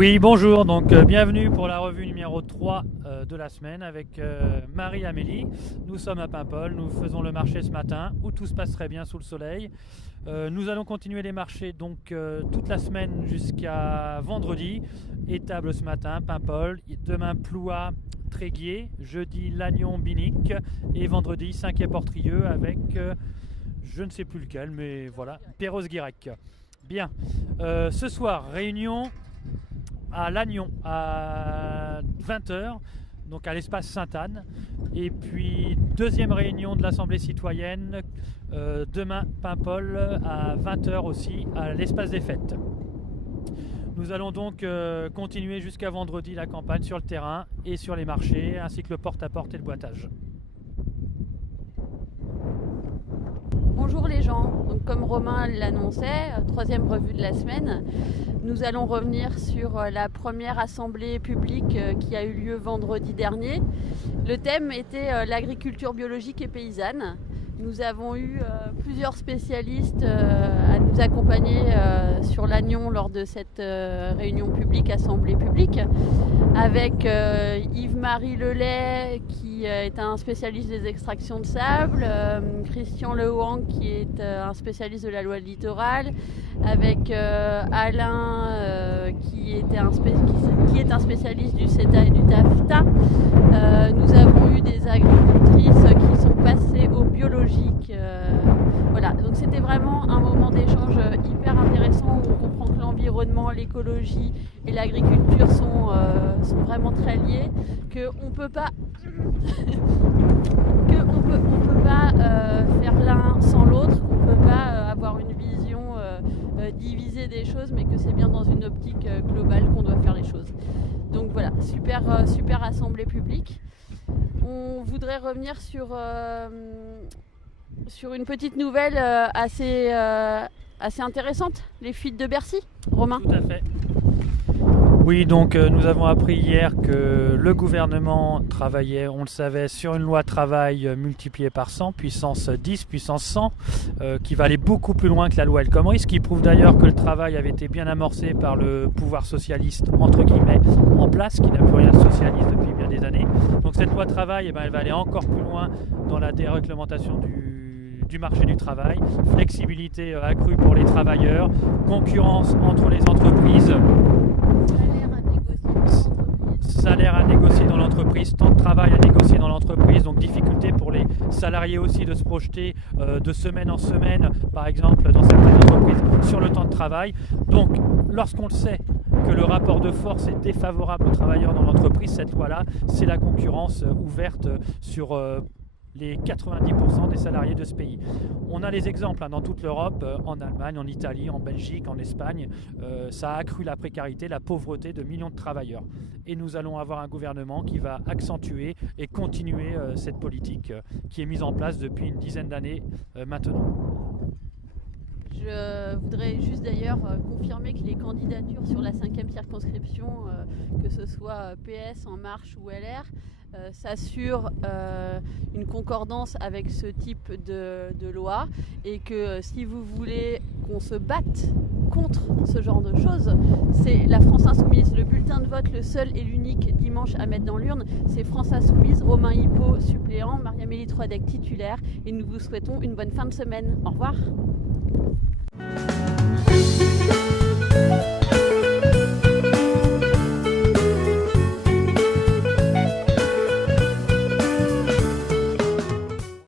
Oui, bonjour, donc bienvenue pour la revue numéro 3 de la semaine avec Marie-Amélie. Nous sommes à Paimpol, nous faisons le marché ce matin où tout se passe très bien sous le soleil. Nous allons continuer les marchés donc toute la semaine jusqu'à vendredi. Étable ce matin, Paimpol, demain Ploua, Tréguier, jeudi Lannion, Binic et vendredi Saint-Quay-Portrieux avec je ne sais plus lequel, mais voilà, Perros-Guirec. Bien, ce soir, réunion à Lannion à 20h, donc à l'espace Sainte-Anne. Et puis deuxième réunion de l'Assemblée citoyenne demain Paimpol à 20h aussi à l'espace des fêtes. Nous allons donc continuer jusqu'à vendredi la campagne sur le terrain et sur les marchés ainsi que le porte-à-porte et le boitage. Bonjour les gens, donc comme Romain l'annonçait, troisième revue de la semaine, nous allons revenir sur la première assemblée publique qui a eu lieu vendredi dernier. Le thème était l'agriculture biologique et paysanne. Nous avons eu plusieurs spécialistes à nous accompagner sur Lannion lors de cette réunion publique, assemblée publique, avec Yves-Marie Lelay qui est un spécialiste des extractions de sable, Christian Lehouang qui est un spécialiste de la loi littorale, avec Alain qui est un spécialiste du CETA et du TAFTA. Nous avons eu des agricultrices qui sont passées au biologique. Voilà, donc c'était vraiment un moment d'échange hyper intéressant où on comprend que l'environnement, l'écologie et l'agriculture sont vraiment très liés, qu'on peut pas faire l'un sans l'autre, qu'on peut pas avoir une vision divisée des choses, mais que c'est bien dans une optique globale qu'on doit faire les choses. Donc voilà, super assemblée publique. On voudrait revenir sur une petite nouvelle assez intéressante, les fuites de Bercy. Romain ? Tout à fait. Oui, donc nous avons appris hier que le gouvernement travaillait, on le savait, sur une loi travail multipliée par 100, puissance 10, puissance 100, qui va aller beaucoup plus loin que la loi El Khomri, ce qui prouve d'ailleurs que le travail avait été bien amorcé par le pouvoir socialiste, entre guillemets, en place, qui n'a plus rien de socialiste depuis bien des années. Donc cette loi travail, elle va aller encore plus loin dans la déréglementation du marché du travail, flexibilité accrue pour les travailleurs, concurrence entre les entreprises, salaire à négocier dans l'entreprise, temps de travail à négocier dans l'entreprise, donc difficulté pour les salariés aussi de se projeter de semaine en semaine, par exemple dans certaines entreprises, sur le temps de travail. Donc lorsqu'on le sait que le rapport de force est défavorable aux travailleurs dans l'entreprise, cette loi-là, c'est la concurrence ouverte sur les 90% des salariés de ce pays. On a les exemples dans toute l'Europe, en Allemagne, en Italie, en Belgique, en Espagne. Ça a accru la précarité, la pauvreté de millions de travailleurs. Et nous allons avoir un gouvernement qui va accentuer et continuer cette politique qui est mise en place depuis une dizaine d'années maintenant. Je voudrais juste d'ailleurs confirmer que les candidatures sur la 5e circonscription, que ce soit PS, En Marche ou LR, s'assurent une concordance avec ce type de loi, et que si vous voulez qu'on se batte contre ce genre de choses, c'est la France Insoumise. Le bulletin de vote, le seul et l'unique dimanche à mettre dans l'urne, c'est France Insoumise, Romain Hippo suppléant, Marie-Amélie Troidec titulaire, et nous vous souhaitons une bonne fin de semaine. Au revoir.